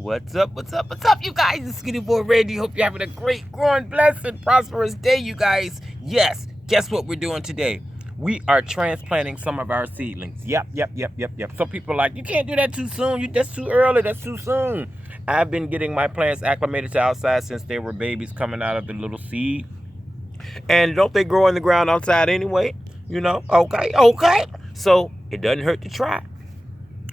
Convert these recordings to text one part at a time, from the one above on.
What's up, you guys? It's SkinnyBoyRandy. Hope you're having a great, growing, blessed, prosperous day, you guys. Yes, guess what we're doing today? We are transplanting some of our seedlings. Yep. Some people are like, you can't do that too soon. That's too early. That's too soon. I've been getting my plants acclimated to outside since they were babies coming out of the little seed. And don't they grow in the ground outside anyway? You know, okay. So it doesn't hurt to try.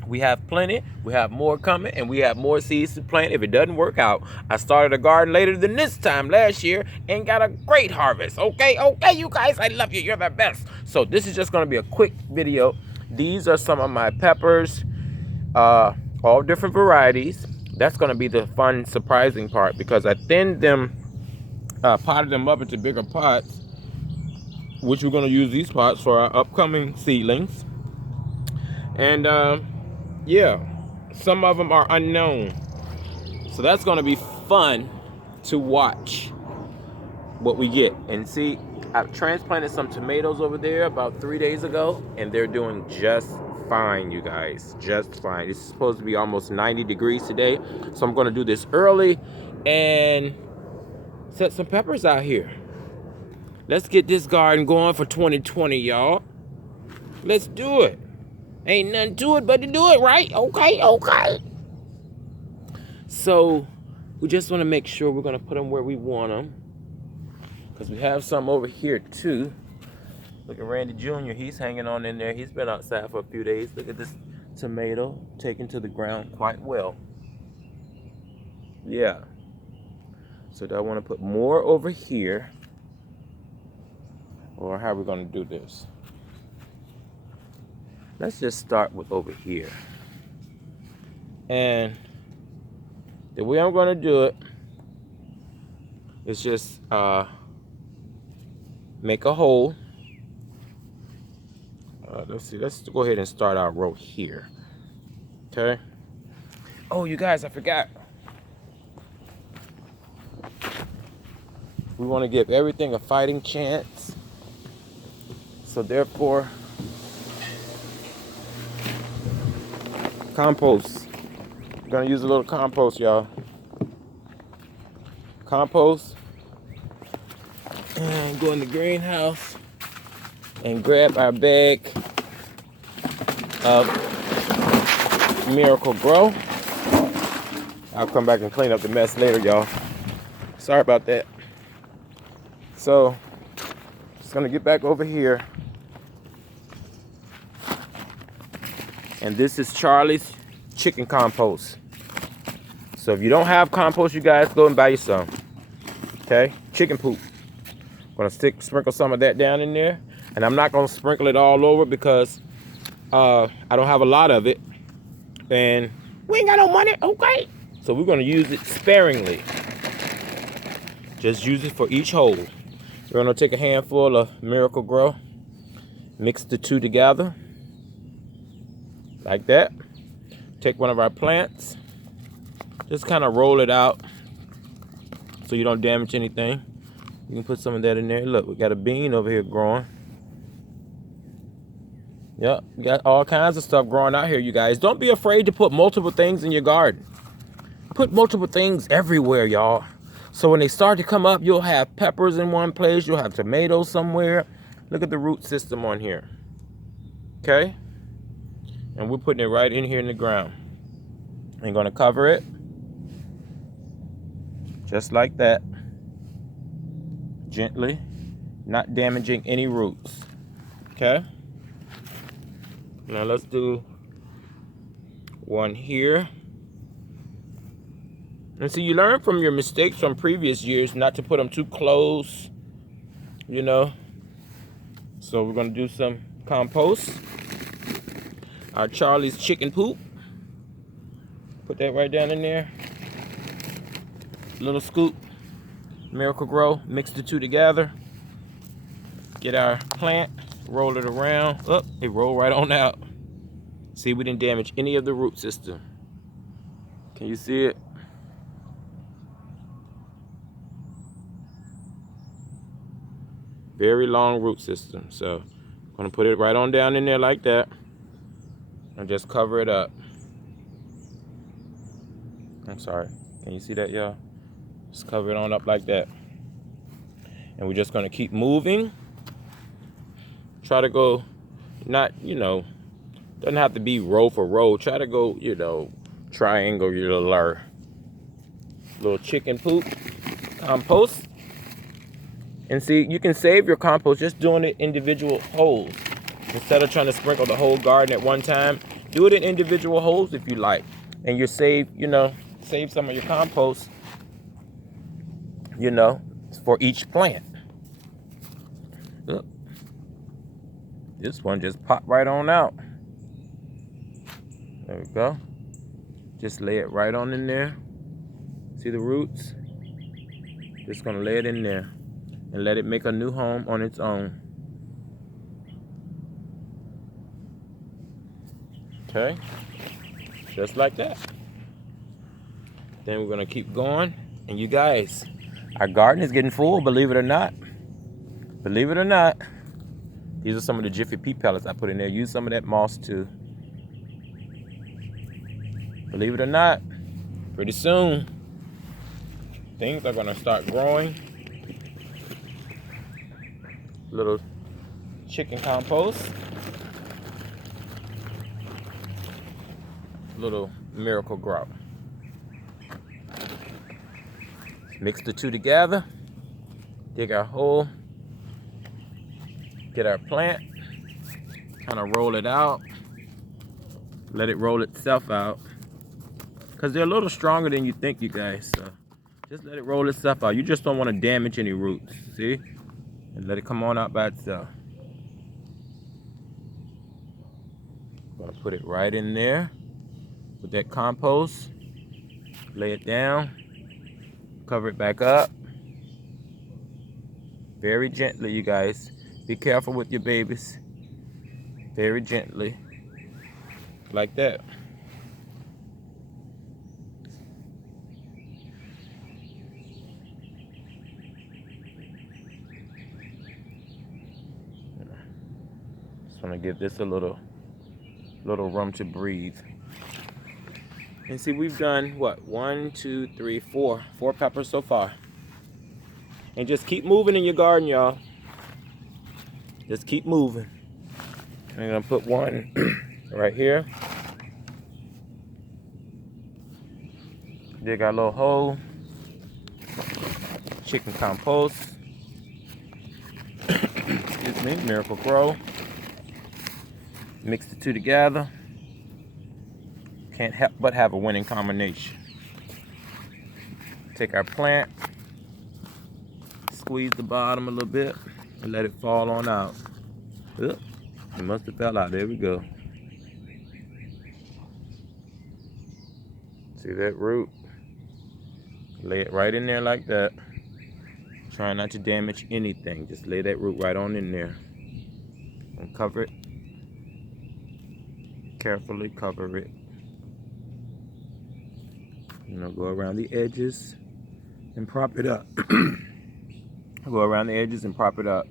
We have plenty, we have more coming, and we have more seeds to plant if it doesn't work out. I started a garden later than this time last year and got a great harvest. Okay, you guys, I love you. You're the best. So this is just going to be a quick video. These are some of my peppers, all different varieties. That's going to be the fun, surprising part because I thinned them, potted them up into bigger pots, which we're going to use these pots for our upcoming seedlings. And yeah, some of them are unknown. So that's going to be fun to watch what we get. And see, I've transplanted some tomatoes over there about 3 days ago, and they're doing just fine, you guys. Just fine. It's supposed to be almost 90 degrees today. So I'm going to do this early and set some peppers out here. Let's get this garden going for 2020, y'all. Let's do it. Ain't nothing to it but to do it, right? Okay. So we just want to make sure we're going to put them where we want them. Because we have some over here too. Look at Randy Jr. He's hanging on in there. He's been outside for a few days. Look at this tomato taken to the ground quite well. Yeah. So do I want to put more over here? Or how are we going to do this? Let's just start with over here. And the way I'm going to do it is just make a hole. Let's see. Let's go ahead and start our row here. Okay. Oh, you guys, I forgot. We want to give everything a fighting chance. So therefore, compost. I'm gonna use a little compost, y'all. Compost. And go in the greenhouse and grab our bag of Miracle Grow. I'll come back and clean up the mess later, y'all. Sorry about that. So, just gonna get back over here. And this is Charlie's chicken compost. So if you don't have compost, you guys go and buy you some. Okay? Chicken poop. I'm gonna sprinkle some of that down in there. And I'm not gonna sprinkle it all over because I don't have a lot of it. And we ain't got no money, okay? So we're gonna use it sparingly. Just use it for each hole. We're gonna take a handful of Miracle Grow, mix the two together. Like that. Take one of our plants, just kind of roll it out so you don't damage anything. You can put some of that in there. Look, we got a bean over here growing. Yep, we got all kinds of stuff growing out here, you guys. Don't be afraid to put multiple things in your garden. Put multiple things everywhere, y'all. So when they start to come up, you'll have peppers in one place, you'll have tomatoes somewhere. Look at the root system on here. Okay? And we're putting it right in here in the ground. I'm going to cover it. Just like that. Gently. Not damaging any roots. Okay? Now let's do one here. And so you learn from your mistakes from previous years not to put them too close. You know. So we're going to do some compost. Our Charlie's chicken poop. Put that right down in there. Little scoop. Miracle Grow. Mix the two together. Get our plant. Roll it around. Oh, it rolled right on out. See, we didn't damage any of the root system. Can you see it? Very long root system. So I'm going to put it right on down in there like that. And just cover it up. I'm sorry. Can you see that, y'all? Just cover it on up like that. And we're just gonna keep moving. Try to go, not, doesn't have to be row for row. Try to go, triangular. Little chicken poop compost. And see, you can save your compost just doing it individual holes. Instead of trying to sprinkle the whole garden at one time, do it in individual holes if you like. And you save, save some of your compost, for each plant. Look. This one just popped right on out. There we go. Just lay it right on in there. See the roots? Just gonna lay it in there and let it make a new home on its own. Okay, just like that. Then we're gonna keep going. And you guys, our garden is getting full, believe it or not. Believe it or not. These are some of the Jiffy Pea pellets I put in there. Use some of that moss too. Believe it or not, pretty soon, things are gonna start growing. Little chicken compost. Little Miracle Grow. Mix the two together. Dig our hole. Get our plant. Kind of roll it out. Let it roll itself out. Because they're a little stronger than you think, you guys. So just let it roll itself out. You just don't want to damage any roots. See? And let it come on out by itself. Gonna put it right in there with that compost. Lay it down. Cover it back up. Very gently, you guys. Be careful with your babies. Very gently. Like that. Just want to give this a little room to breathe. And see, we've done what? 1, 2, 3, 4 peppers so far. And just keep moving in your garden, y'all. Just keep moving. I'm gonna put one right here. Dig our little hole. Chicken compost. Excuse me, Miracle Grow. Mix the two together. Can't help but have a winning combination. Take our plant, squeeze the bottom a little bit, and let it fall on out. Oop, it must have fell out. There we go. See that root? Lay it right in there like that. Try not to damage anything. Just lay that root right on in there. And cover it. Carefully cover it. Go around the edges and prop it up. Go around the edges and prop it up.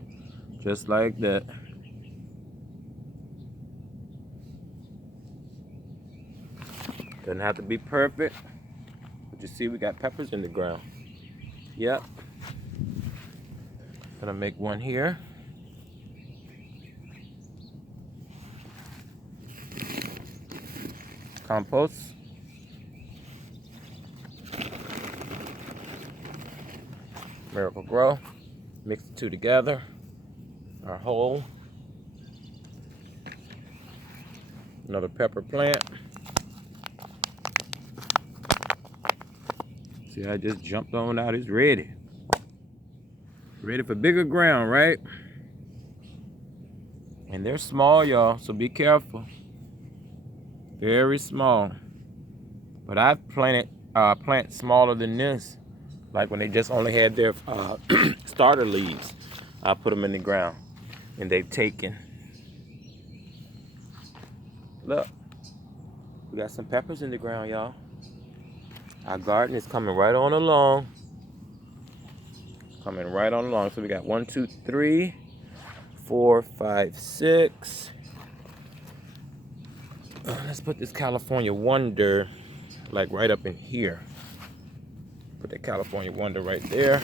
Just like that. Doesn't have to be perfect. But you see we got peppers in the ground. Yep. Gonna make one here. Compost. Miracle Grow. Mix the two together. Our hole. Another pepper plant. See, I just jumped on out. It's ready. Ready for bigger ground, right? And they're small, y'all, so be careful. Very small. But I've planted plants smaller than this. Like when they just only had their starter leaves, I put them in the ground and they've taken. Look, we got some peppers in the ground, y'all. Our garden is coming right on along. Coming right on along. So we got 1, 2, 3, 4, 5, 6. Let's put this California Wonder like right up in here. Put the California Wonder right there.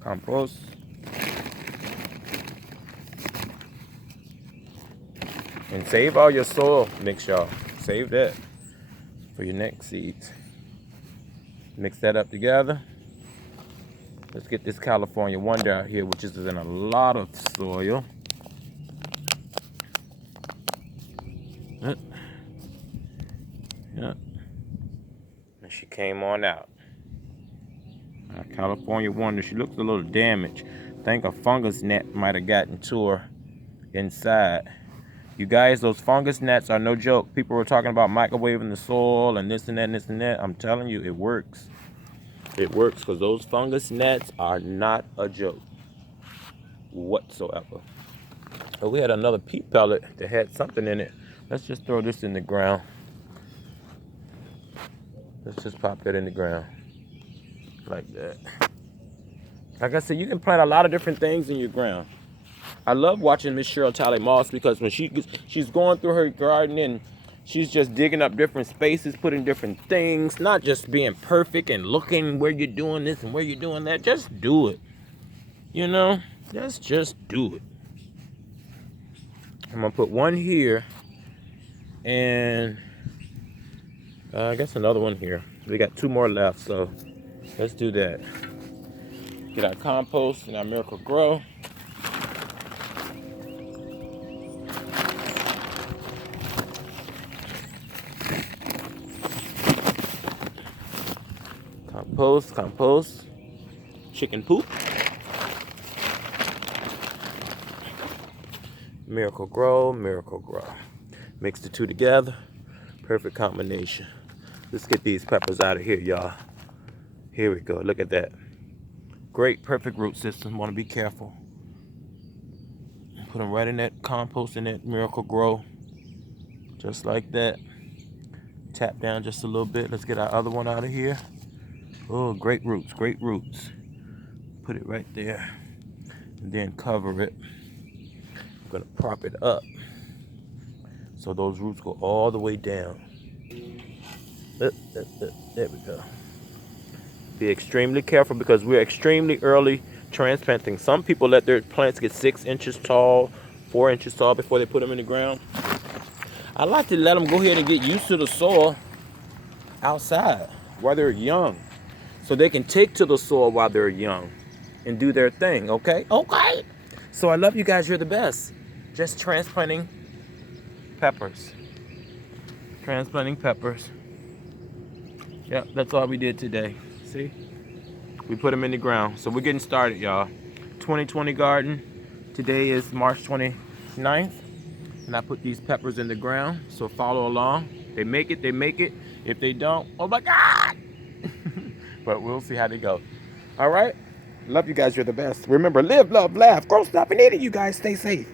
Compost. And save all your soil mix, y'all. Save that for your next seeds. Mix that up together. Let's get this California Wonder out here, which is in a lot of soil. Yeah. And she came on out. Our California Wonder. She looks a little damaged. I think a fungus net might have gotten to her inside. You guys, those fungus gnats are no joke. People were talking about microwaving the soil and this and that and this and that. I'm telling you, it works. It works because those fungus gnats are not a joke whatsoever. So we had another peat pellet that had something in it. Let's just throw this in the ground. Let's just pop that in the ground like that. Like I said, you can plant a lot of different things in your ground. I love watching Miss Cheryl Talley Moss because when she's going through her garden and she's just digging up different spaces, putting different things, not just being perfect and looking where you're doing this and where you're doing that. Just do it. You know, just do it. I'm gonna put one here and I guess another one here. We got 2 more left, so let's do that. Get our compost and our Miracle Grow. Compost, chicken poop, Miracle Grow. Mix the 2 together, perfect combination. Let's get these peppers out of here, y'all. Here we go, look at that. Great, perfect root system, wanna be careful. Put them right in that compost, in that Miracle Grow, just like that. Tap down just a little bit. Let's get our other one out of here. Oh, great roots, great roots. Put it right there and then cover it. I'm gonna prop it up so those roots go all the way down. There we go. Be extremely careful because we're extremely early transplanting. Some people let their plants get 6 inches tall, 4 inches tall before they put them in the ground. I like to let them go ahead and get used to the soil outside while they're young, so they can take to the soil while they're young and do their thing, okay? Okay. So I love you guys. You're the best. Just transplanting peppers. Transplanting peppers. Yep, that's all we did today. See? We put them in the ground. So we're getting started, y'all. 2020 garden. Today is March 29th. And I put these peppers in the ground. So follow along. They make it, they make it. If they don't, oh my God! But we'll see how they go. All right? Love you guys. You're the best. Remember, live, love, laugh, grow, stop, and eat it. You guys stay safe.